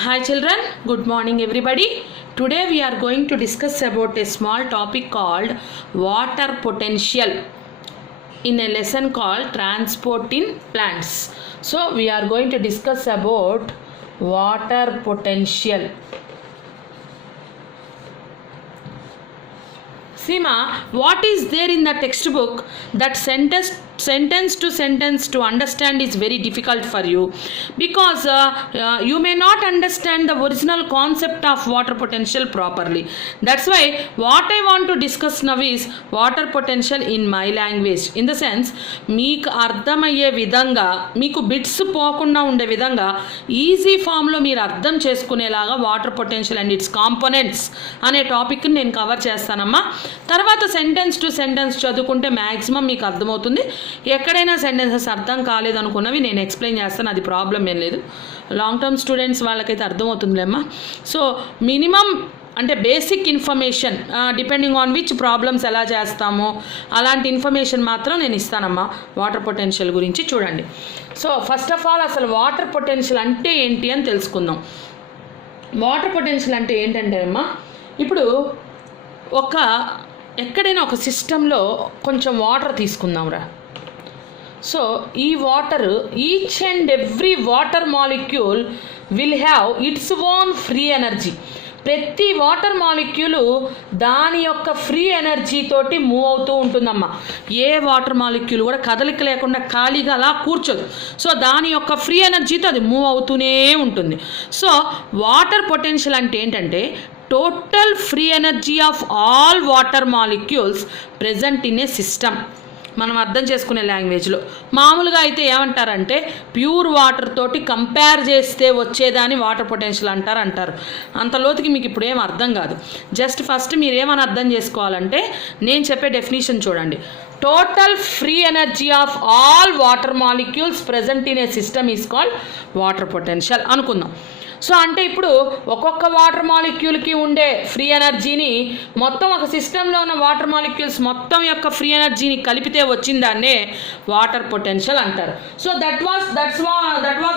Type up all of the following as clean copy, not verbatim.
Hi children, good morning everybody. Today we are going to discuss about a small topic called water potential in a lesson called transport in plants. So we are going to discuss about water potential. Seema, what is there in the textbook that sentence to sentence to understand is very difficult for you because you may not understand the original concept of water potential properly. That's why what I want to discuss now is water potential in my language. In the sense, మీకు అర్థమయ్యే విధంగా మీకు bits పోకుండా ఉండే విధంగా easy ఫామ్లో మీరు అర్థం చేసుకునేలాగా water potential and its components అనే టాపిక్ని నేను కవర్ చేస్తానమ్మా. తర్వాత సెంటెన్స్ టు సెంటెన్స్ చదువుకుంటే మ్యాక్సిమం మీకు అర్థమవుతుంది. ఎక్కడైనా సెంటెన్సెస్ అర్థం కాలేదనుకున్నవి నేను ఎక్స్ప్లెయిన్ చేస్తాను, అది ప్రాబ్లం ఏం లేదు. లాంగ్ టర్మ్ స్టూడెంట్స్ వాళ్ళకైతే అర్థమవుతుందిలేమ్మా. సో మినిమం అంటే basic information depending on which problems ఎలా చేస్తామో అలాంటి ఇన్ఫర్మేషన్ మాత్రం నేను ఇస్తానమ్మా వాటర్ పొటెన్షియల్ గురించి. చూడండి, సో ఫస్ట్ ఆఫ్ ఆల్ అసలు వాటర్ పొటెన్షియల్ అంటే ఏంటి అని తెలుసుకుందాం. వాటర్ పొటెన్షియల్ అంటే ఏంటంటే అమ్మా, ఇప్పుడు ఎక్కడైనా ఒక సిస్టంలో కొంచెం వాటర్ తీసుకుందాంరా. సో ఈ water, each and every water molecule will have its own free energy. ప్రతి వాటర్ మాలిక్యూలు దాని యొక్క ఫ్రీ ఎనర్జీ తోటి మూవ్ అవుతూ ఉంటుందమ్మా. ఏ వాటర్ మాలిక్యూల్ కూడా కదలిక లేకుండా ఖాళీగా అలా కూర్చోదు. సో దాని యొక్క ఫ్రీ ఎనర్జీతో అది మూవ్ అవుతూనే ఉంటుంది. సో వాటర్ పొటెన్షియల్ అంటే ఏంటంటే total free energy of all water molecules present in a system. మనం అర్థం చేసుకునే లాంగ్వేజ్లో మామూలుగా అయితే ఏమంటారంటే ప్యూర్ వాటర్ తోటి కంపేర్ చేస్తే వచ్చేదాన్ని వాటర్ పొటెన్షియల్ అంటారు. అంత లోతుకి మీకు ఇప్పుడు ఏం అర్థం కాదు. జస్ట్ ఫస్ట్ మీరు ఏమని అర్థం చేసుకోవాలంటే నేను చెప్పే డెఫినేషన్ చూడండి. Total free energy of all water molecules present in a system is called water potential అనుకుందాం. సో అంటే ఇప్పుడు ఒక్కొక్క వాటర్ మాలిక్యూల్కి ఉండే ఫ్రీ ఎనర్జీని మొత్తం ఒక సిస్టంలో ఉన్న వాటర్ మాలిక్యూల్స్ మొత్తం యొక్క ఫ్రీ ఎనర్జీని కలిపితే వచ్చిందాన్నే వాటర్ పొటెన్షియల్ అంటారు. So that was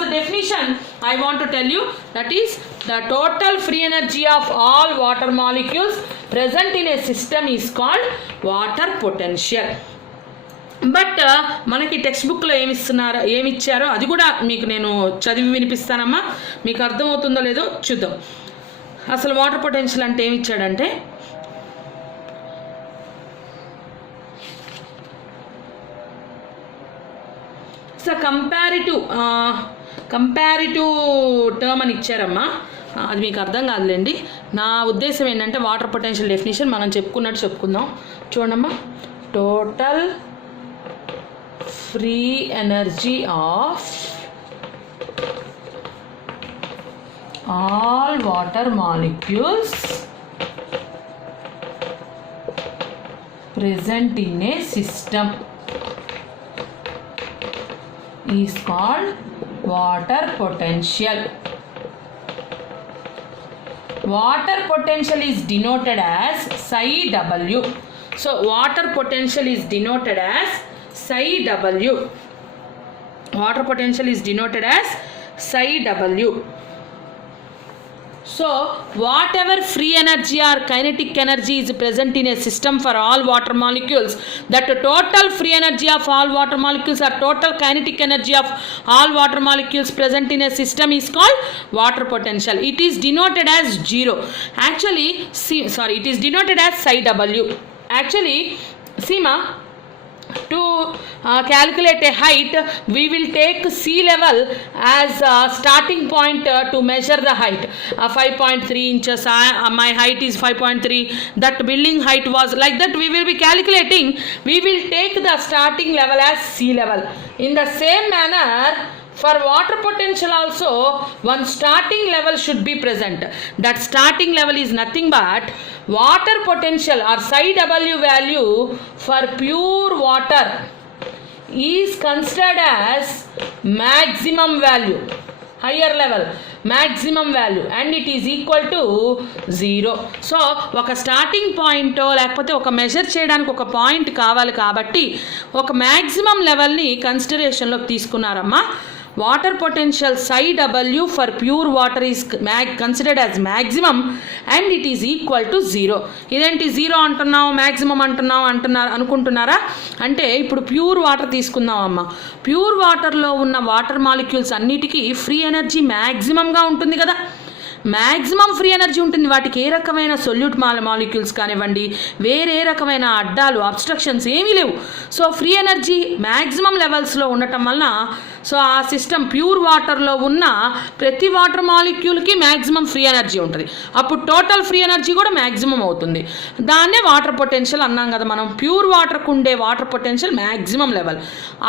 the definition I want to tell you. That is the total free energy of all water molecules present in a system is called water potential. But మనకి text బుక్లో ఏమి ఇచ్చారో అది కూడా మీకు నేను చదివి వినిపిస్తానమ్మా. మీకు అర్థమవుతుందో లేదో చూద్దాం. అసలు వాటర్ పొటెన్షియల్ అంటే ఏమి ఇచ్చాడంటే, సో కంపారిటివ్ టర్మ్ అని ఇచ్చారమ్మా. అది మీకు అర్థం కాదులేండి. నా ఉద్దేశం ఏంటంటే వాటర్ పొటెన్షియల్ డెఫినేషన్ మనం చెప్పుకున్నట్టు చెప్పుకుందాం. చూడమ్మా, total free energy of all water molecules present in a system is called water potential. Water potential is denoted as psi W. So water potential is denoted as psi W. Water potential is denoted as psi W. So whatever free energy or kinetic energy is present in a system for all water molecules, that total free energy of all water molecules or total kinetic energy of all water molecules present in a system is called water potential. It is denoted as 0. Actually, it is denoted as psi W. Actually, Seema, to calculate a height, we will take sea level as starting point to measure the height. 5.3 inches, my height is 5.3. That building height was like that. We will be calculating. We will take the starting level as sea level. In the same manner, for water potential also, one starting level should be present. That starting level is nothing but water potential or psi W value for pure water is considered as maximum value, higher level maximum value, and it is equal to 0. So ఒక starting point లేకపోతే ఒక measure చేయడానికి ఒక point కావాలి కాబట్టి ఒక maximum లెవెల్ని కన్సిడరేషన్లోకి తీసుకున్నారమ్మా. Water potential psi w for pure water is considered as maximum and it is equal to 0. ఇదేంటి 0 అంటున్నావు, మ్యాక్సిమం అనుకుంటున్నారా? అంటే ఇప్పుడు ప్యూర్ వాటర్ తీసుకుందాం అమ్మ. ప్యూర్ వాటర్లో ఉన్న వాటర్ మాలిక్యూల్స్ అన్నిటికీ ఫ్రీ ఎనర్జీ మ్యాక్సిమంగా ఉంటుంది కదా. మ్యాక్సిమం ఫ్రీ ఎనర్జీ ఉంటుంది. వాటికి ఏ రకమైన సొల్యూట్ మాలిక్యూల్స్ కానివ్వండి, వేరే రకమైన అడ్డాలు అబ్స్ట్రక్షన్స్ ఏమీ లేవు. సో ఫ్రీ ఎనర్జీ మ్యాక్సిమం లెవెల్స్లో ఉండటం వలన సో ఆ సిస్టమ్ ప్యూర్ వాటర్లో ఉన్న ప్రతి వాటర్ మాలిక్యూల్కి మ్యాక్సిమం ఫ్రీ ఎనర్జీ ఉంటుంది. అప్పుడు టోటల్ ఫ్రీ ఎనర్జీ కూడా మ్యాక్సిమం అవుతుంది. దాన్నే వాటర్ పొటెన్షియల్ అన్నాం కదా మనం. ప్యూర్ వాటర్కు ఉండే వాటర్ పొటెన్షియల్ మ్యాక్సిమం లెవెల్.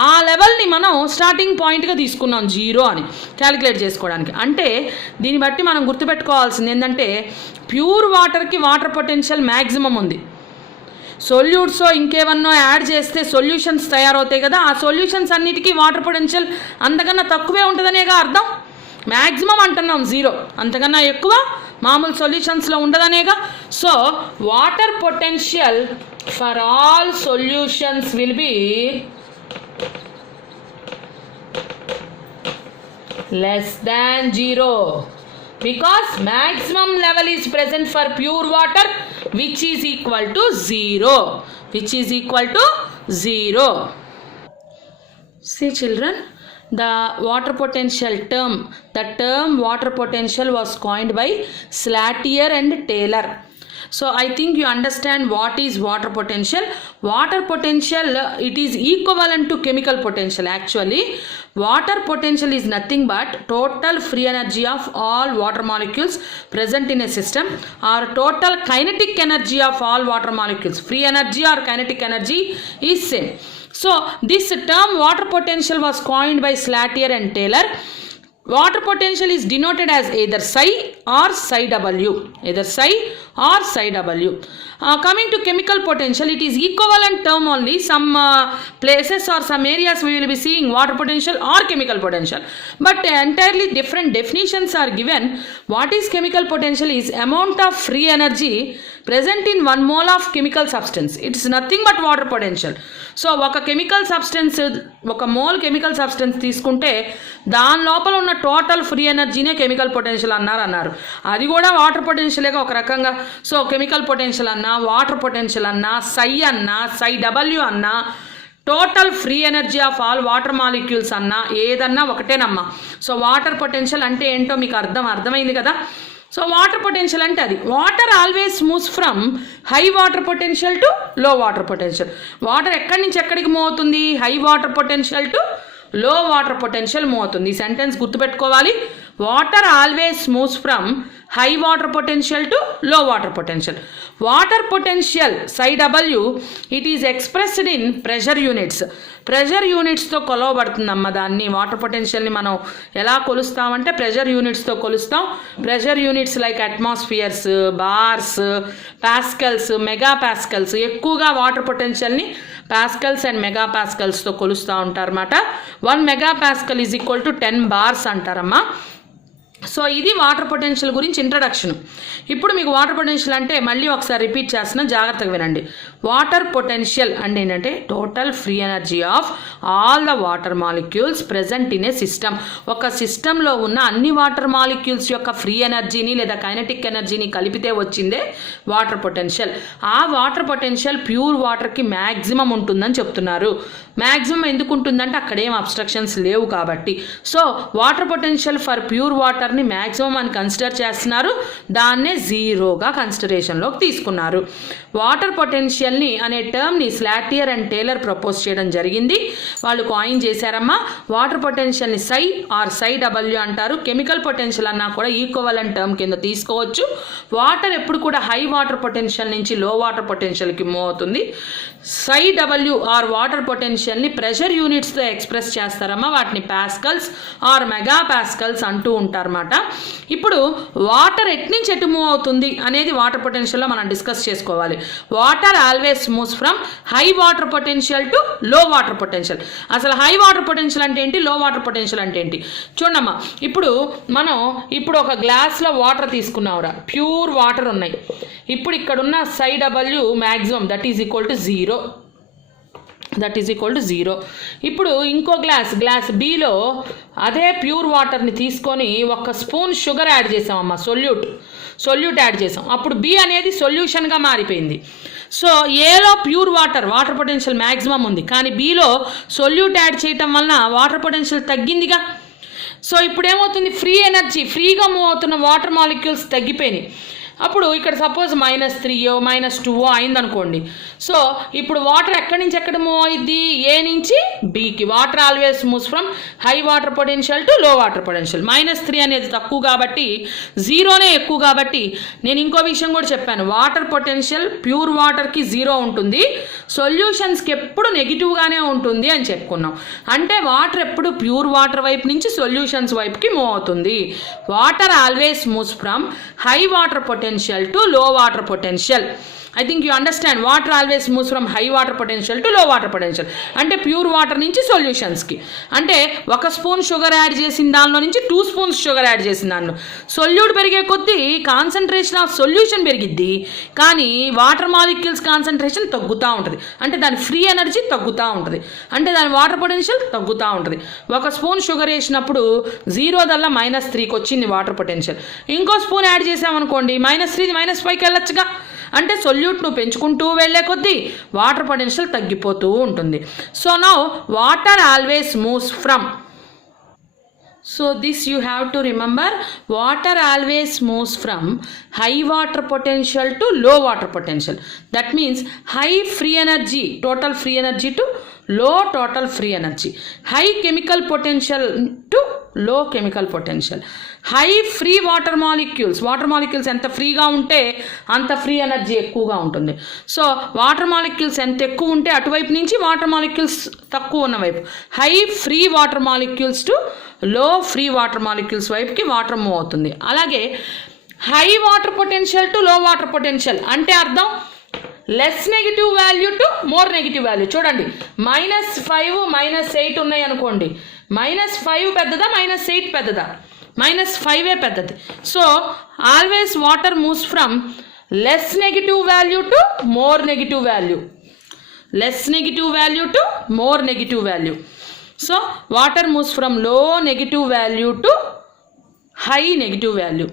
ఆ లెవెల్ని మనం స్టార్టింగ్ పాయింట్గా తీసుకున్నాం 0 అని క్యాలిక్యులేట్ చేసుకోవడానికి. అంటే దీన్ని బట్టి మనం గుర్తుపెట్టుకోవాల్సింది ఏంటంటే ప్యూర్ వాటర్కి వాటర్ పొటెన్షియల్ మ్యాక్సిమం ఉంది. సొల్యూట్స్ ఇంకేమన్నో యాడ్ చేస్తే సొల్యూషన్స్ తయారవుతాయి కదా, ఆ సొల్యూషన్స్ అన్నిటికీ వాటర్ పొటెన్షియల్ అంతకన్నా తక్కువే ఉంటుందనేగా అర్థం. మ్యాక్సిమం అంటున్నాం 0, అంతకన్నా ఎక్కువ మామూలు సొల్యూషన్స్లో ఉండదనేగా. So water potential for all solutions will be less than 0 because maximum level is present for pure water which is equal to 0. See children, the water potential term water potential was coined by Slatier and Taylor. So I think you understand what is water potential. Water potential, it is equivalent to chemical potential. Actually, water potential is nothing but total free energy of all water molecules present in a system or total kinetic energy of all water molecules. Free energy or kinetic energy is same. So this term water potential was coined by Slatier and Taylor. Water potential is denoted as either psi or psi w. Coming to chemical potential, it is equivalent term only. Some places or some areas we will be seeing water potential or chemical potential, but entirely different definitions are given. What is chemical potential is amount of free energy present in 1 mole of chemical substance. It is nothing but water potential. So ఒక chemical substance, ఒక mole chemical substance తీసుకుంటే దాని లోపల ఉన్న total free ఎనర్జీనే chemical potential అన్నారు. అది కూడా water పొటెన్షియల్గా ఒక రకంగా. సో కెమికల్ పొటెన్షియల్ అన్నా, వాటర్ పొటెన్షియల్ అన్నా, psi w అన్నా, total free energy of all water molecules అన్నా ఏదన్నా ఒకటేనమ్మా. సో వాటర్ పొటెన్షియల్ అంటే ఏంటో మీకు అర్థమైంది కదా. సో వాటర్ పొటెన్షియల్ అంటే అది. Water always moves from high water potential to low water potential. Water ఎక్కడి నుంచి ఎక్కడికి మూవ్ అవుతుంది? High water potential to low water potential move అవుతుంది. ఈ సెంటెన్స్ గుర్తుపెట్టుకోవాలి. Water always moves from high water potential to low water potential. Water potential psi w it is expressed in pressure units. Pressure యూనిట్స్తో కొలవబడుతుందమ్మ. దాన్ని water పొటెన్షియల్ని మనం ఎలా కొలుస్తామంటే ప్రెషర్ యూనిట్స్తో కొలుస్తాం. Pressure units like atmospheres, bars, pascals, mega pascals. ఎక్కువగా వాటర్ పొటెన్షియల్ని పాస్కల్స్ అండ్ మెగా పాస్కల్స్తో కొలుస్తూ ఉంటారన్నమాట. 1 mega pascal is equal to 10 bars అంటారమ్మా. సో ఇది వాటర్ పొటెన్షియల్ గురించి ఇంట్రడక్షన్. ఇప్పుడు మీకు వాటర్ పొటెన్షియల్ అంటే మళ్ళీ ఒకసారి రిపీట్ చేస్తున్నా, జాగ్రత్తగా వినండి. వాటర్ పొటెన్షియల్ అంటే ఏంటంటే total free energy of all the water molecules present in a system. ఒక సిస్టంలో ఉన్న అన్ని వాటర్ మాలిక్యూల్స్ యొక్క ఫ్రీ ఎనర్జీని లేదా కైనెటిక్ ఎనర్జీని కలిపితే వచ్చిందే వాటర్ పొటెన్షియల్. ఆ వాటర్ పొటెన్షియల్ ప్యూర్ వాటర్కి మ్యాక్సిమం ఉంటుందని చెప్తున్నారు. మ్యాక్సిమం ఎందుకు ఉంటుందంటే అక్కడేం అబ్స్ట్రక్షన్స్ లేవు కాబట్టి. So water potential for pure వాటర్ని మ్యాక్సిమం అని కన్సిడర్ చేస్తున్నారు. దాన్నే 0గా కన్సిడరేషన్లోకి తీసుకున్నారు. వాటర్ పొటెన్షియల్ని అనే టర్మ్ని స్లాటియర్ అండ్ టేలర్ ప్రపోజ్ చేయడం జరిగింది. వాళ్ళు కాయిన్ చేశారమ్మా. వాటర్ పొటెన్షియల్ని psi ఆర్ psi w అంటారు. కెమికల్ పొటెన్షియల్ అన్నా కూడా ఈక్వలెంట్ టర్మ్ కింద తీసుకోవచ్చు. వాటర్ ఎప్పుడు కూడా హై వాటర్ పొటెన్షియల్ నుంచి లో వాటర్ పొటెన్షియల్కి మూవ్ అవుతుంది. psi w ఆర్ వాటర్ పొటెన్షియల్ని ప్రెషర్ యూనిట్స్తో ఎక్స్ప్రెస్ చేస్తారమ్మా. వాటిని పాస్కల్స్ ఆర్ మెగా పాస్కల్స్ అంటూ ఉంటారన్నమాట. ఇప్పుడు వాటర్ ఎట్నుంచి ఎటు మూవ్ అవుతుంది అనేది వాటర్ పొటెన్షియల్లో మనం డిస్కస్ చేసుకోవాలి. Water always moves from high water potential to low water potential. అసలు హై వాటర్ పొటెన్షియల్ అంటే ఏంటి, లో వాటర్ పొటెన్షియల్ అంటే ఏంటి చూడమ్మా. మనం ఒక గ్లాస్లో వాటర్ తీసుకున్నావురా, ప్యూర్ వాటర్ ఉన్నాయి. ఇప్పుడు ఇక్కడున్న psi w maximum that is equal to 0. That is equal to 0. ఇప్పుడు ఇంకో గ్లాస్ బిలో అదే ప్యూర్ వాటర్ని తీసుకొని 1 స్పూన్ షుగర్ యాడ్ చేసామమ్మా, సొల్యూట్ యాడ్ చేసాం. అప్పుడు బి అనేది సొల్యూషన్గా మారిపోయింది. సో ఏలో ప్యూర్ వాటర్ పొటెన్షియల్ మ్యాక్సిమం ఉంది, కానీ బిలో సొల్యూట్ యాడ్ చేయటం వలన వాటర్ పొటెన్షియల్ తగ్గిందిగా. సో ఇప్పుడు ఏమవుతుంది, ఫ్రీ ఎనర్జీ, ఫ్రీగా మూవ్ అవుతున్న వాటర్ మాలిక్యూల్స్ తగ్గిపోయినాయి. అప్పుడు ఇక్కడ సపోజ్ -3 -2 అయిందనుకోండి. సో ఇప్పుడు వాటర్ ఎక్కడి నుంచి ఎక్కడ మూవ్ అయ్యిద్ది, ఏ నుంచి బీకి. Water always moves from high water potential to low water potential. -3 అనేది తక్కువ కాబట్టి, 0నే ఎక్కువ కాబట్టి. నేను ఇంకో విషయం కూడా చెప్పాను, వాటర్ పొటెన్షియల్ ప్యూర్ వాటర్కి 0 ఉంటుంది, సొల్యూషన్స్కి ఎప్పుడు నెగిటివ్గానే ఉంటుంది అని చెప్పుకున్నాం. అంటే వాటర్ ఎప్పుడు ప్యూర్ వాటర్ వైపు నుంచి సొల్యూషన్స్ వైపుకి మూవ్ అవుతుంది. Water always moves from high water potential to low water potential. I think you understand. Water always moves from high water potential to low water potential. అంటే pure water నుంచి సొల్యూషన్స్కి. అంటే 1 spoon sugar add చేసిన దానిలో నుంచి 2 spoons sugar add చేసిన దానిలో solute పెరిగే కొద్దీ కాన్సన్ట్రేషన్ ఆఫ్ సొల్యూషన్ పెరిగిద్ది, కానీ వాటర్ మాలిక్యూల్స్ కాన్సన్ట్రేషన్ తగ్గుతూ ఉంటుంది. అంటే దాని ఫ్రీ ఎనర్జీ తగ్గుతూ ఉంటుంది, అంటే దాని వాటర్ పొటెన్షియల్ తగ్గుతూ ఉంటుంది. 1 స్పూన్ షుగర్ వేసినప్పుడు 0 దల్లా -3కి వచ్చింది వాటర్ పొటెన్షియల్. ఇంకో స్పూన్ యాడ్ చేసామనుకోండి, -3 -5కి వెళ్ళొచ్చుగా. అంటే సొల్యూట్ నువ్వు పెంచుకుంటూ వెళ్ళే కొద్దీ వాటర్ పొటెన్షియల్ తగ్గిపోతూ ఉంటుంది. So now water always moves from, so this you have to remember, water always moves from high water potential to low water potential. That means high free energy, total free energy to low total free energy. High chemical potential to low chemical potential. High free water molecules ఎంత ఫ్రీగా ఉంటే అంత free energy ఎక్కువగా ఉంటుంది. So water molecules ఎంత ఎక్కువ ఉంటే అటువైపు నుంచి వాటర్ మాలిక్యూల్స్ తక్కువ ఉన్న వైపు, high free water molecules to లో ఫ్రీ వాటర్ మాలిక్యూల్స్ వైపుకి వాటర్ మూవ్ అవుతుంది. అలాగే high water potential to low water potential అంటే అర్థం less negative value to more negative value. చూడండి, -5 -8 ఉన్నాయి అనుకోండి, -5 పెద్దదా -8 పెద్దదా? -5 పెద్దది. So always water moves from less negative value to more negative value, less negative value to more negative value. So water moves from low negative value to high negative value.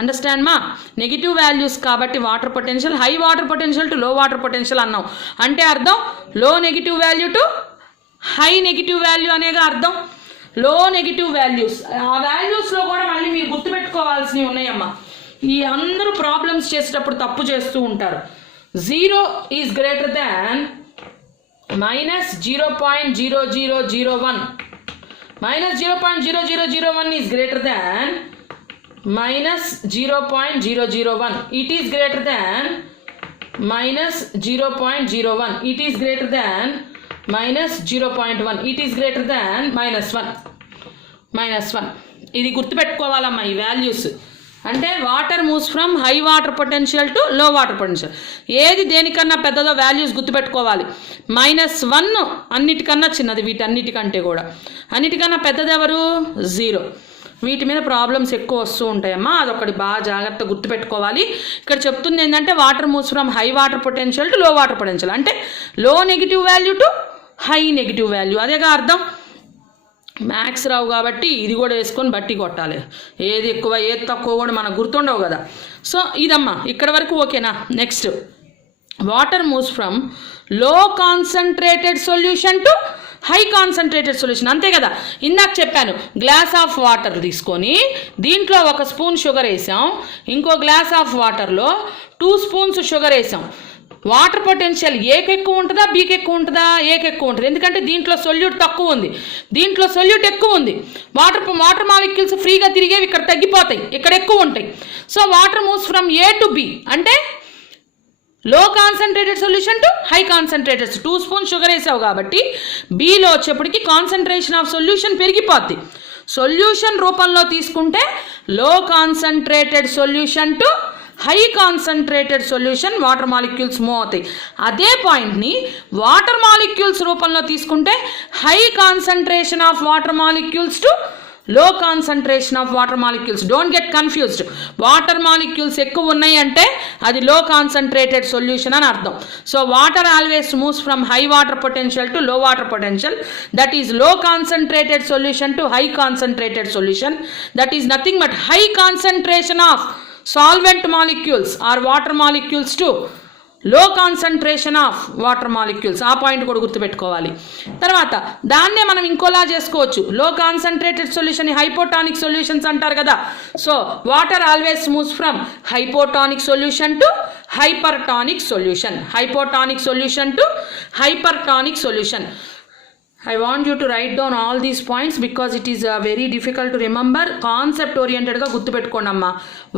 Understand మా? Negative values కాబట్టి water potential, high water potential to low water potential అన్నాం. అంటే అర్థం low negative value to high negative value అనేగా అర్థం. Low negative values, ఆ వాల్యూస్లో కూడా మళ్ళీ మీరు గుర్తుపెట్టుకోవాల్సినవి ఉన్నాయమ్మా. ఈ అందరూ ప్రాబ్లమ్స్ చేసేటప్పుడు తప్పు చేస్తూ ఉంటారు. 0 is greater than -0.0001, -0.0001 is greater than -0.001. It is greater than -0.01. It is greater than -0.1. It is greater than -1. ఇది గుర్తుపెట్టుకోవాలమ్మా ఈ వాల్యూస్. అంటే water moves from high water potential to low water potential. ఏది దేనికన్నా పెద్దదో వాల్యూస్ గుర్తుపెట్టుకోవాలి. -1 అన్నిటికన్నా చిన్నది, వీటన్నిటికంటే కూడా అన్నిటికన్నా పెద్దది ఎవరు? 0. వీటి మీద ప్రాబ్లమ్స్ ఎక్కువ వస్తూ ఉంటాయమ్మా, అదొకటి బాగా జాగ్రత్త గుర్తుపెట్టుకోవాలి. ఇక్కడ చెప్తుంది ఏంటంటే water moves from high water potential to low water potential, అంటే లో negative value to high negative value. అదేగా అర్థం. మ్యాథ్స్ రావు కాబట్టి ఇది కూడా వేసుకొని బట్టి కొట్టాలి, ఏది ఎక్కువ ఏది తక్కువ కూడా మనకు గుర్తుండవు కదా. సో ఇదమ్మా ఇక్కడ వరకు ఓకేనా. నెక్స్ట్, వాటర్ మూవ్స్ ఫ్రమ్ లో concentrated solution to high concentrated solution. అంతే కదా, ఇందాక చెప్పాను. గ్లాస్ ఆఫ్ వాటర్ తీసుకొని దీంట్లో 1 స్పూన్ షుగర్ వేసాం, ఇంకో గ్లాస్ ఆఫ్ వాటర్లో 2 స్పూన్స్ షుగర్ వేసాం. వాటర్ పొటెన్షియల్ ఏకి ఎక్కువ ఉంటుందా బీకి ఎక్కువ ఉంటుందా? ఏకి ఎక్కువ ఉంటుంది, ఎందుకంటే దీంట్లో సొల్యూట్ తక్కువ ఉంది, దీంట్లో సొల్యూట్ ఎక్కువ ఉంది. వాటర్ మాలిక్యూల్స్ ఫ్రీగా తిరిగేవి ఇక్కడ తగ్గిపోతాయి, ఇక్కడ ఎక్కువ ఉంటాయి. So water moves from A to be, అంటే లో concentrated solution to high concentrated. 2 spoon sugar వేసావు కాబట్టి బీలో వచ్చేప్పటికి కాన్సన్ట్రేషన్ ఆఫ్ సొల్యూషన్ పెరిగిపోద్ది. సొల్యూషన్ రూపంలో తీసుకుంటే లో concentrated solution to high concentrated solution water molecules move అవుతాయి. అదే పాయింట్ని వాటర్ మాలిక్యూల్స్ రూపంలో తీసుకుంటే high concentration of water molecules to low concentration of water molecules. Don't get confused. Water molecules ఎక్కువ ఉన్నాయి అంటే అది లో కాన్సన్ట్రేటెడ్ సొల్యూషన్ అని అర్థం. So water always moves from high water potential to low water potential. That is low concentrated solution to high concentrated solution. That is nothing but high concentration of solvent molecules or water molecules to లో concentration of water molecules. ఆ point కూడా గుర్తుపెట్టుకోవాలి. తర్వాత దాన్నే మనం ఇంకోలా చేసుకోవచ్చు. లో కాన్సన్ట్రేటెడ్ సొల్యూషన్ హైపోటానిక్ సొల్యూషన్స్ అంటారు కదా. So water always moves from hypotonic solution to hypertonic solution. Hypotonic solution to hypertonic solution. I want you to write down all these points because it is very difficult to remember. Concept ఓరియంటెడ్గా గుర్తుపెట్టుకోండి అమ్మా.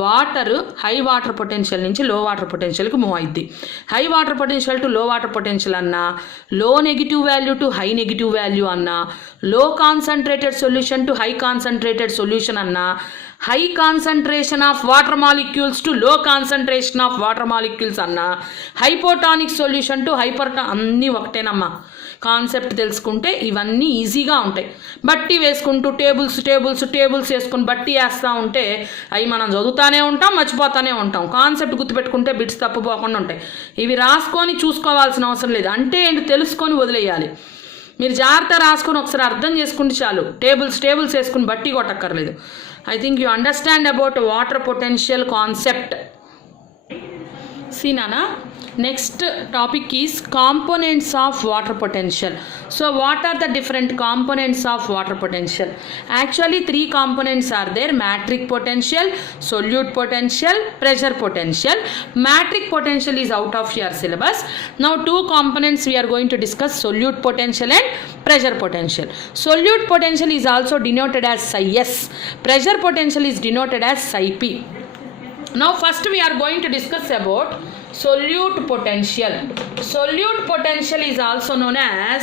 Water high water potential నుంచి low water పొటెన్షియల్కి move అయింది. High water potential to low water potential అన్నా, low negative value to high negative value అన్నా, low concentrated solution to high concentrated solution అన్నా, high concentration of water molecules to low concentration of water molecules అన్నా, hypotonic solution to అన్నీ ఒకటేనమ్మా. Concept తెలుసుకుంటే ఇవన్నీ ఈజీగా ఉంటాయి. బట్టి వేసుకుంటూ టేబుల్స్ వేసుకుని బట్టి వేస్తూ ఉంటే అవి మనం చదువుతానే ఉంటాం, మర్చిపోతానే ఉంటాం. కాన్సెప్ట్ గుర్తుపెట్టుకుంటే బిట్స్ తప్పుపోకుండా ఉంటాయి. ఇవి రాసుకొని చూసుకోవాల్సిన అవసరం లేదు. అంటే ఏంటి తెలుసుకొని వదిలేయాలి. మీరు జాగ్రత్త రాసుకొని ఒకసారి అర్థం చేసుకుంటే చాలు. టేబుల్స్ వేసుకుని బట్టి కొట్టక్కర్లేదు. I think you understand about water potential concept. See Nana, next topic is components of water potential. So what are the different components of water potential? Actually 3 components are there: metric potential, solute potential, pressure potential. Metric potential is out of your syllabus. Now 2 components we are going to discuss: solute potential and pressure potential. Solute potential is also denoted as psi s. Pressure potential is denoted as psi p. Now first we are going to discuss about solute potential. Solute potential is also known as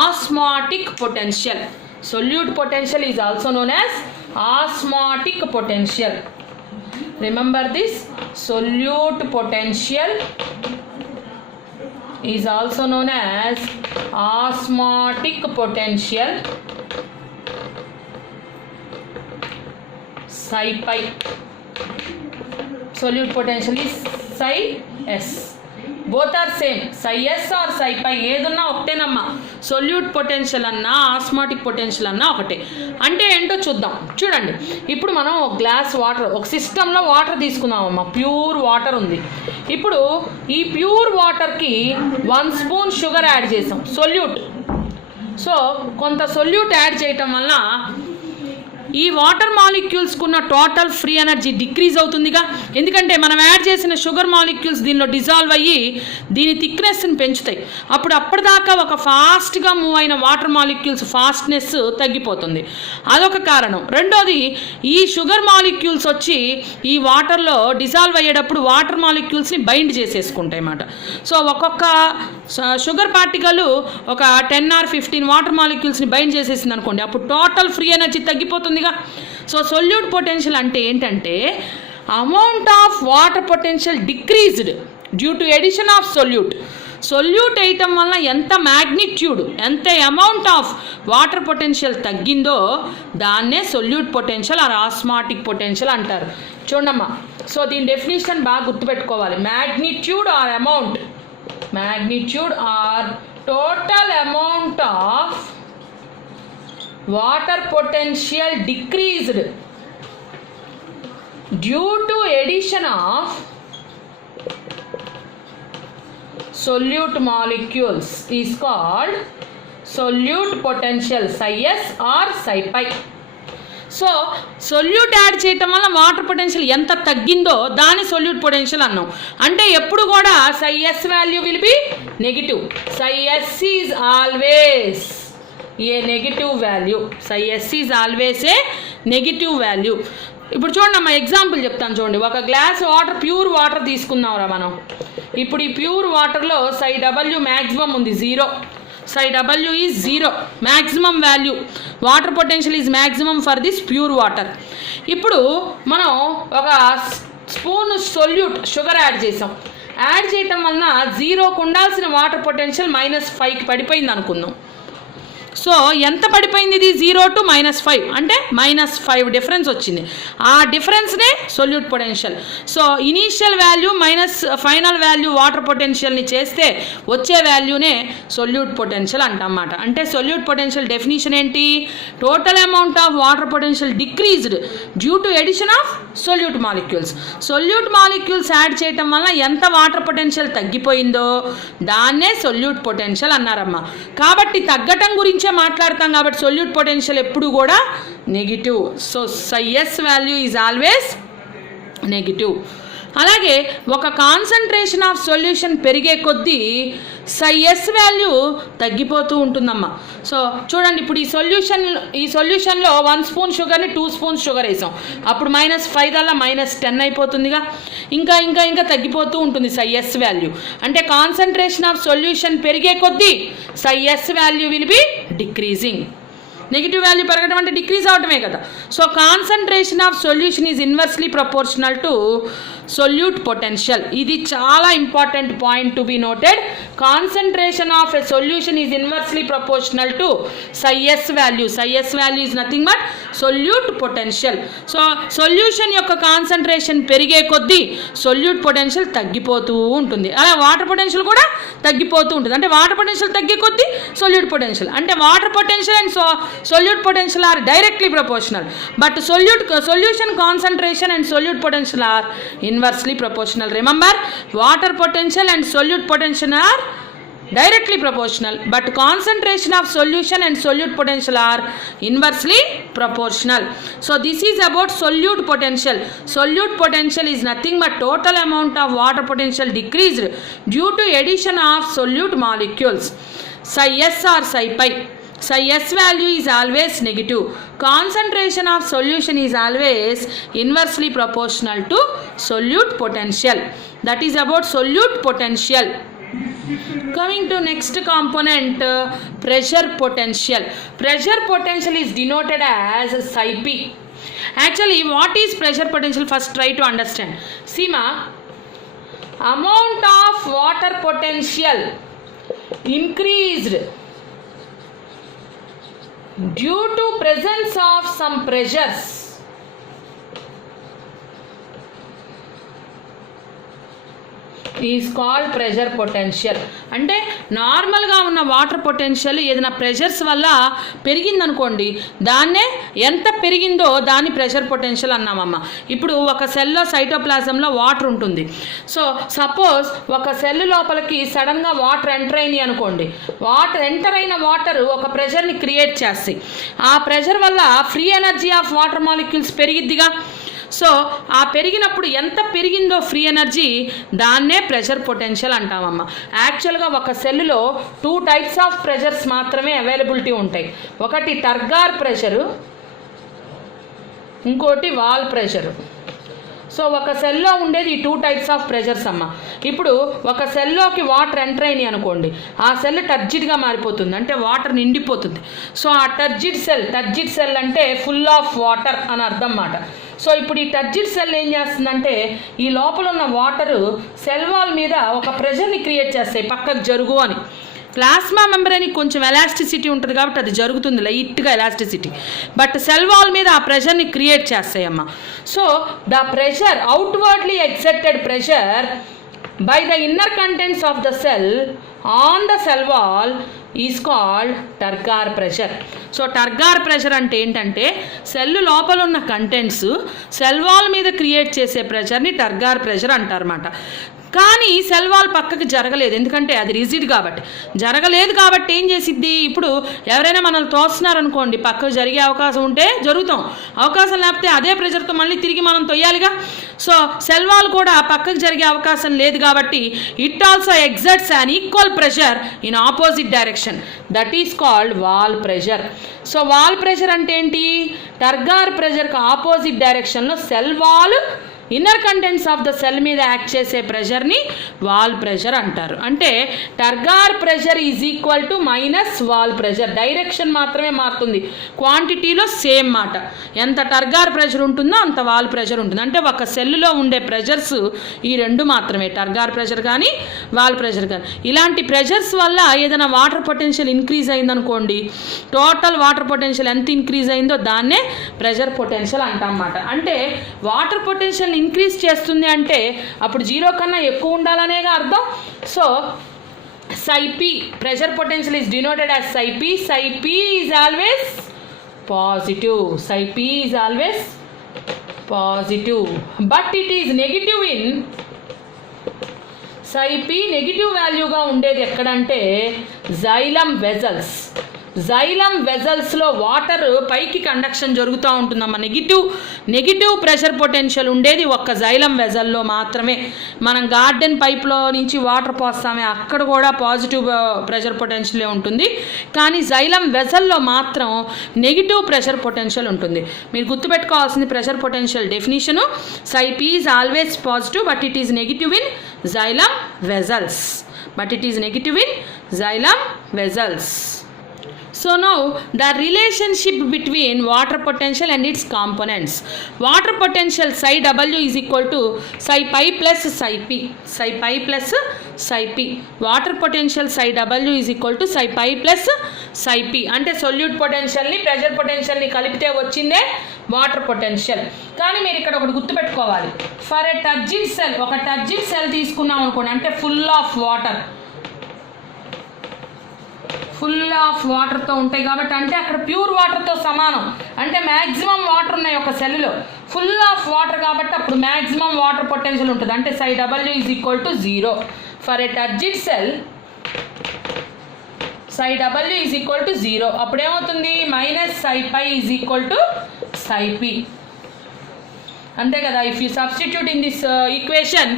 osmotic potential. Solute potential is also known as osmotic potential. Remember this, solute potential is also known as osmotic potential, psi pi. Solute potential is psi s. Both are same, psi s or psi pi ఏదన్నా ఒకటేనమ్మా. Solute potential అన్నా osmotic potential అన్నా ఒకటే. అంటే ఏంటో చూద్దాం. చూడండి, ఇప్పుడు మనం ఒక గ్లాస్ వాటర్, ఒక సిస్టంలో వాటర్ తీసుకున్నామమ్మా. ప్యూర్ వాటర్ ఉంది. ఇప్పుడు ఈ ప్యూర్ వాటర్కి 1 స్పూన్ షుగర్ యాడ్ చేసాం, సొల్యూట్. సో కొంత సొల్యూట్ యాడ్ చేయటం వల్ల ఈ వాటర్ మాలిక్యూల్స్కు ఉన్న టోటల్ ఫ్రీ ఎనర్జీ డిక్రీజ్ అవుతుందిగా. ఎందుకంటే మనం యాడ్ చేసిన షుగర్ మాలిక్యూల్స్ దీనిలో డిజాల్వ్ అయ్యి దీని థిక్నెస్ని పెంచుతాయి. అప్పటిదాకా ఒక ఫాస్ట్గా మూవ్ అయిన వాటర్ మాలిక్యూల్స్ ఫాస్ట్నెస్ తగ్గిపోతుంది. అదొక కారణం. రెండోది, ఈ షుగర్ మాలిక్యూల్స్ వచ్చి ఈ వాటర్లో డిజాల్వ్ అయ్యేటప్పుడు వాటర్ మాలిక్యూల్స్ని బైండ్ చేసేసుకుంటాయి అన్నమాట. సో ఒక్కొక్క షుగర్ పార్టికల్ ఒక 10 or 15 వాటర్ మాలిక్యూల్స్ని బైండ్ చేసేసింది అనుకోండి, అప్పుడు టోటల్ ఫ్రీ ఎనర్జీ తగ్గిపోతుంది. సో సొల్యూట్ పొటెన్షియల్ అంటే ఏంటంటే amount of water potential decreased due to addition of solute. Solute వేయటం వల్ల ఎంత మ్యాగ్నిట్యూడ్, ఎంత అమౌంట్ ఆఫ్ వాటర్ పొటెన్షియల్ తగ్గిందో దాన్నే solute potential or osmotic potential అంటారు. చూడమ్మా, సో దీని డెఫినేషన్ బాగా గుర్తుపెట్టుకోవాలి. Magnitude or amount, magnitude or total amount of water potential decreased due to addition of solute molecules is called solute potential, psi s or psi pi. So solute add చేయటం వల్ల water potential ఎంత తగ్గిందో దాని solute potential అన్నాం. అంటే ఎప్పుడు కూడా psi s value will be negative. psi s is always a negative value. psi s is always a negative value. ఇప్పుడు చూడండి అమ్మా, ఎగ్జాంపుల్ చెప్తాను చూడండి. ఒక గ్లాస్ వాటర్, ప్యూర్ వాటర్ తీసుకుందాంరా మనం. ఇప్పుడు ఈ ప్యూర్ వాటర్లో psi w మ్యాక్సిమం ఉంది 0. psi w is 0 maximum value. Water potential is maximum for this pure water. ఇప్పుడు మనం ఒక స్పూన్ సొల్యూట్ షుగర్ యాడ్ చేసాం. యాడ్ చేయటం వలన 0కు ఉండాల్సిన వాటర్ పొటెన్షియల్ -5కి పడిపోయింది అనుకుందాం. సో ఎంత పడిపోయింది ఇది 0 to -5 అంటే -5 డిఫరెన్స్ వచ్చింది. ఆ డిఫరెన్స్నే solute potential. So initial value minus final value water పొటెన్షియల్ని చేస్తే వచ్చే వాల్యూనే సొల్యూట్ పొటెన్షియల్ అంటన్నమాట. అంటే సొల్యూట్ పొటెన్షియల్ డెఫినిషన్ ఏంటి? Total amount of water potential decreased due to addition of solute molecules. Solute molecules add చేయటం వల్ల ఎంత వాటర్ పొటెన్షియల్ తగ్గిపోయిందో దాన్నే సొల్యూట్ పొటెన్షియల్ అన్నారమ్మా. కాబట్టి తగ్గటం గురించే మాట్లాడతాం కాబట్టి సొల్యూట్ పొటెన్షియల్ ఎప్పుడు కూడా negative. So S value is always negative. అలాగే ఒక కాన్సన్ట్రేషన్ ఆఫ్ సొల్యూషన్ పెరిగే కొద్దీ ఎస్ వాల్యూ తగ్గిపోతూ ఉంటుందమ్మా. సో చూడండి, ఇప్పుడు ఈ సొల్యూషన్లో 1 స్పూన్ షుగర్ని 2 స్పూన్స్ షుగర్ వేసాం, అప్పుడు -5 దల్లా -10 అయిపోతుందిగా. ఇంకా ఇంకా ఇంకా తగ్గిపోతూ ఉంటుంది ఎస్ వాల్యూ. అంటే కాన్సన్ట్రేషన్ ఆఫ్ సొల్యూషన్ పెరిగే కొద్దీ S value will be decreasing. Negative value పెరగడం అంటే డిక్రీజ్ అవటమే కదా. So concentration of solution is inversely proportional to solute potential. ఇది చాలా important point to be noted. Concentration of a solution is inversely proportional to S value. S value is nothing but solute potential. So solution యొక్క concentration పెరిగే కొద్దీ solute potential తగ్గిపోతూ ఉంటుంది. అలా water potential కూడా తగ్గిపోతూ ఉంటుంది. అంటే వాటర్ పొటెన్షియల్ తగ్గే కొద్దీ సొల్యూట్ పొటెన్షియల్. అంటే water potential and solute potential are directly proportional, but solution concentration and solute potential are inversely proportional. Remember, water potential and solute potential are directly proportional, but concentration of solution and solute potential are inversely proportional. So this is about solute potential. Solute potential is nothing but total amount of water potential decreased due to addition of solute molecules. Psi s or psi pi. Psi s value is always negative. Concentration of solution is always inversely proportional to solute potential. That is about solute potential. Coming to next component, pressure potential. Pressure potential is denoted as psi p. Actually, what is pressure potential? First try to understand. Sima, amount of water potential increased due to presence of some pressures is called pressure potential. అంటే నార్మల్గా ఉన్న water potential ఏదైనా pressures వల్ల పెరిగిందనుకోండి, దాన్నే ఎంత పెరిగిందో దాన్ని pressure potential అన్నామమ్మ. ఇప్పుడు ఒక సెల్లో సైటోప్లాజంలో వాటర్ ఉంటుంది. సో సపోజ్ ఒక సెల్ లోపలికి సడన్గా వాటర్ ఎంటర్ అయినాయి అనుకోండి. ఎంటర్ అయిన వాటర్ ఒక ప్రెషర్ని క్రియేట్ చేస్తాయి. ఆ ప్రెషర్ వల్ల free energy of water molecules పెరిగిద్దిగా. సో ఆ పెరిగినప్పుడు ఎంత పెరిగిందో ఫ్రీ ఎనర్జీ దాన్నే ప్రెషర్ పొటెన్షియల్ అంటామమ్మ. యాక్చువల్గా ఒక సెల్లులో 2 types ఆఫ్ ప్రెషర్స్ మాత్రమే అవైలబిలిటీ ఉంటాయి. ఒకటి టర్గార్ ప్రెషరు, ఇంకోటి వాల్ ప్రెషరు. సో ఒక సెల్లో ఉండేది ఈ 2 types ఆఫ్ ప్రెషర్స్ అమ్మ. ఇప్పుడు ఒక సెల్లోకి వాటర్ ఎంటర్ అయినాయి అనుకోండి, ఆ సెల్ టర్జిడ్గా మారిపోతుంది, అంటే వాటర్ నిండిపోతుంది. సో ఆ టర్జిడ్ సెల్ అంటే ఫుల్ ఆఫ్ వాటర్ అని అర్థం అన్నమాట. సో ఇప్పుడు ఈ టర్జిడ్ సెల్ ఏం చేస్తుందంటే ఈ లోపల ఉన్న వాటరు సెల్ వాల్ మీద ఒక ప్రెషర్ని క్రియేట్ చేస్తాయి, పక్కకు జరుగు అని. ప్లాస్మా మెంబ్రేన్కి కొంచెం ఎలాస్టిసిటీ ఉంటుంది కాబట్టి అది జరుగుతుంది, లైట్గా ఎలాస్టిసిటీ. బట్ సెల్ వాల్ మీద ఆ ప్రెషర్ని క్రియేట్ చేస్తాయమ్మా. So the pressure, outwardly exerted pressure by the inner contents of the cell on the cell wall is called turgor pressure. So turgor pressure అంటే ఏంటంటే సెల్ లోపల ఉన్న కంటెంట్స్ సెల్ వాల్ మీద create చేసే ప్రెషర్ని టర్గార్ ప్రెషర్ అంటారన్నమాట. కానీ cell wall పక్కకి జరగలేదు, ఎందుకంటే అది రిజిడ్ కాబట్టి. జరగలేదు కాబట్టి ఏం చేసిద్ది, ఇప్పుడు ఎవరైనా మనల్ని తోస్తున్నారనుకోండి, పక్కకు జరిగే అవకాశం ఉంటే జరుగుతాం, అవకాశం లేకపోతే అదే ప్రెషర్తో మళ్ళీ తిరిగి మనం తొయ్యాలిగా. సో సెల్ వాల్ కూడా పక్కకు జరిగే అవకాశం లేదు కాబట్టి it also exerts an equal pressure in opposite direction. That is called wall pressure. So wall pressure అంటే ఏంటి, టర్గార్ ప్రెషర్కి ఆపోజిట్ డైరెక్షన్లో cell wall inner contents of the cell మీద యాక్ట్ చేసే ప్రెషర్ని వాల్ ప్రెషర్ అంటారు. అంటే turgor pressure is equal to minus wall pressure. Direction మాత్రమే మారుతుంది, క్వాంటిటీలో సేమ్ మాట. ఎంత టర్గార్ ప్రెషర్ ఉంటుందో అంత వాల్ ప్రెషర్ ఉంటుంది. అంటే ఒక సెల్లో ఉండే ప్రెషర్స్ ఈ రెండు మాత్రమే, టర్గార్ ప్రెషర్ కానీ వాల్ ప్రెషర్ కానీ. ఇలాంటి ప్రెషర్స్ వల్ల ఏదైనా వాటర్ పొటెన్షియల్ ఇంక్రీజ్ అయిందనుకోండి, టోటల్ వాటర్ పొటెన్షియల్ ఎంత ఇంక్రీజ్ అయిందో దాన్నే ప్రెషర్ పొటెన్షియల్ అంటామన్నమాట. అంటే వాటర్ పొటెన్షియల్ ఇంక్రీజ్ చేస్తుంది అంటే అప్పుడు 0 కన్నా ఎక్కువ ఉండాలనేగా అర్థం. So psi p, pressure potential is denoted as psi p. Psi p is always positive. Psi p is always positive, but it is negative in psi p. Negative వాల్యూగా ఉండేది ఎక్కడంటే xylem vessels. Xylem వెజల్స్లో water పైకి conduction జరుగుతూ ఉంటుందమ్మా. Negative pressure potential ఉండేది ఒక్క xylem వెజల్లో మాత్రమే. మనం గార్డెన్ పైప్లో నుంచి వాటర్ పోస్తామే, అక్కడ కూడా పాజిటివ్ ప్రెషర్ పొటెన్షియలే ఉంటుంది. కానీ జైలం వెజల్లో మాత్రం నెగిటివ్ ప్రెషర్ పొటెన్షియల్ ఉంటుంది. మీరు గుర్తుపెట్టుకోవాల్సింది pressure potential definition. psi p is always positive, but it is negative in xylem vessels. So now the relationship between water potential and its components. Water potential psi W is equal to psi pi plus psi p. Psi pi plus psi p. Water potential psi W is equal to psi pi plus psi p. అంటే solute పొటెన్షియల్ని pressure పొటెన్షియల్ని కలిపితే వచ్చిందే water potential. కానీ మీరు ఇక్కడ ఒకటి గుర్తుపెట్టుకోవాలి. For a టర్జిడ్ cell, ఒక టర్జిడ్ cell తీసుకున్నాం అనుకోండి, అంటే ఫుల్ ఆఫ్ వాటర్తో ఉంటాయి కాబట్టి, అంటే అక్కడ ప్యూర్ వాటర్తో సమానం. అంటే మ్యాక్సిమం వాటర్ ఉన్నాయి ఒక సెల్లో, ఫుల్ ఆఫ్ వాటర్ కాబట్టి అప్పుడు మ్యాక్సిమం వాటర్ పొటెన్షియల్ ఉంటుంది. అంటే psi W is equal to 0. For a టర్జిడ్ cell psi W is equal to 0. అప్పుడు ఏమవుతుంది? Minus psi pi is equal to psi p. అంతే కదా. If you substitute in this equation,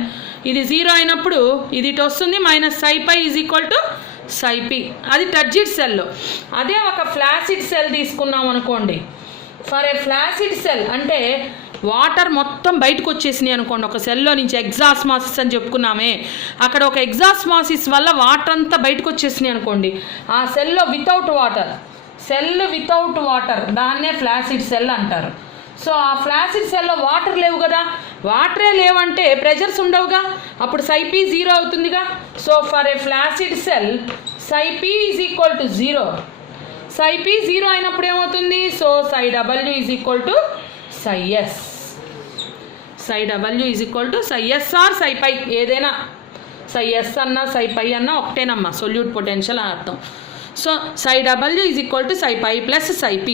ఇది 0 అయినప్పుడు ఇది ఇటు వస్తుంది, minus psi pi is equal to psi p. అది టర్జిడ్ సెల్లో. అదే ఒక ఫ్లాసిడ్ సెల్ తీసుకున్నాం అనుకోండి, ఫర్ ఏ ఫ్లాసిడ్ సెల్ అంటే వాటర్ మొత్తం బయటకు వచ్చేసినాయి అనుకోండి ఒక సెల్లో నుంచి, ఎగ్జాస్మాసిస్ అని చెప్పుకున్నామే, అక్కడ ఒక ఎగ్జాస్మాసిస్ వల్ల వాటర్ అంతా బయటకు వచ్చేసినాయి అనుకోండి, ఆ సెల్లో వితౌట్ వాటర్ దాన్నే ఫ్లాసిడ్ సెల్ అంటారు. సో ఆ ఫ్లాసిడ్ సెల్లో వాటర్ లేవు కదా, వాటరే లేవంటే ప్రెషర్స్ ఉండవుగా, అప్పుడు psi p 0 అవుతుందిగా. So for a flaccid cell psi p is equal to 0. psi p 0 అయినప్పుడు ఏమవుతుంది? So psi W is equal to psi s. psi W is equal to psi s or psi pi, ఏదైనా psi s అన్నా psi pi అన్నా ఒకటేనమ్మా, solute potential అని అర్థం. So psi W is equal to psi pi plus psi p.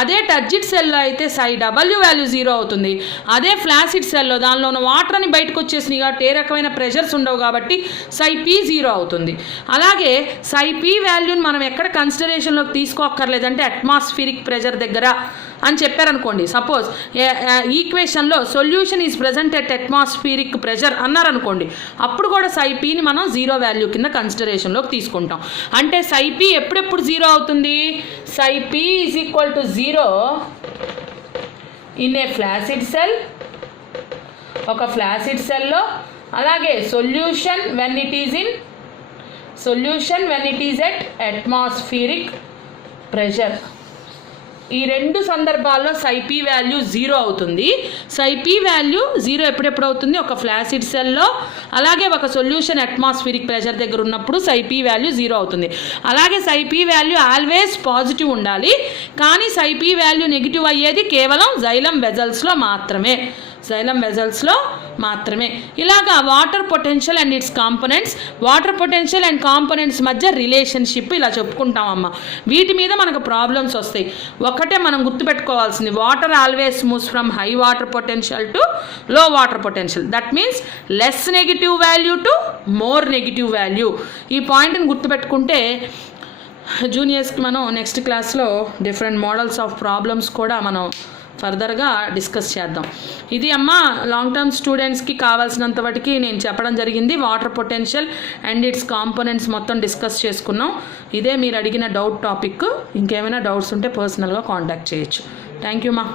అదే టర్జిడ్ సెల్లో అయితే psi W value 0 అవుతుంది. అదే ఫ్లాసిడ్ సెల్లో దానిలో ఉన్న వాటర్ అని బయటకు వచ్చేసినాయి కాబట్టి ఏ రకమైన ప్రెషర్స్ ఉండవు కాబట్టి psi p 0 అవుతుంది. అలాగే psi p వాల్యూని మనం ఎక్కడ కన్సిడరేషన్లోకి తీసుకోక్కర్లేదంటే అట్మాస్ఫిరిక్ ప్రెషర్ దగ్గర అని చెప్పారనుకోండి. సపోజ్ ఈక్వేషన్లో solution is present at atmospheric pressure అన్నారనుకోండి, అప్పుడు కూడా psi pని మనం 0 వాల్యూ కింద కన్సిడరేషన్లోకి తీసుకుంటాం. అంటే psi p ఎప్పుడెప్పుడు 0 అవుతుంది? psi p is equal to 0 in a flaccid cell, ఒక ఫ్లాసిడ్ సెల్లో. అలాగే solution when it is at atmospheric pressure. ఈ రెండు సందర్భాల్లో psi p వాల్యూ 0 అవుతుంది. psi p వాల్యూ 0 ఎప్పుడెప్పుడు అవుతుంది? ఒక ఫ్లాసిడ్ సెల్లో, అలాగే ఒక సొల్యూషన్ అట్మాస్ఫిరిక్ ప్రెషర్ దగ్గర ఉన్నప్పుడు psi p వాల్యూ 0 అవుతుంది. అలాగే psi p value always positive ఉండాలి, కానీ psi p వాల్యూ నెగిటివ్ అయ్యేది కేవలం జైలం వెజల్స్లో మాత్రమే. ఇలాగా water potential and its components, water potential and components మధ్య రిలేషన్షిప్ ఇలా చెప్పుకుంటామమ్మా. వీటి మీద మనకు ప్రాబ్లమ్స్ వస్తాయి. ఒకటే మనం గుర్తుపెట్టుకోవాల్సింది, water always moves from high water potential to low water potential. That means less negative value to more negative value. ఈ పాయింట్ని గుర్తుపెట్టుకుంటే జూనియర్స్కి మనం నెక్స్ట్ క్లాస్లో డిఫరెంట్ మోడల్స్ ఆఫ్ ప్రాబ్లమ్స్ కూడా మనం ఫర్దర్గా డిస్కస్ చేద్దాం. ఇది అమ్మ లాంగ్ టర్మ్ స్టూడెంట్స్కి కావాల్సినంత వాటికి నేను చెప్పడం జరిగింది. Water potential and its components మొత్తం డిస్కస్ చేసుకున్నాం. ఇదే మీరు అడిగిన డౌట్ టాపిక్. ఇంకేమైనా డౌట్స్ ఉంటే పర్సనల్గా కాంటాక్ట్ చేయొచ్చు. థ్యాంక్ యూ మా.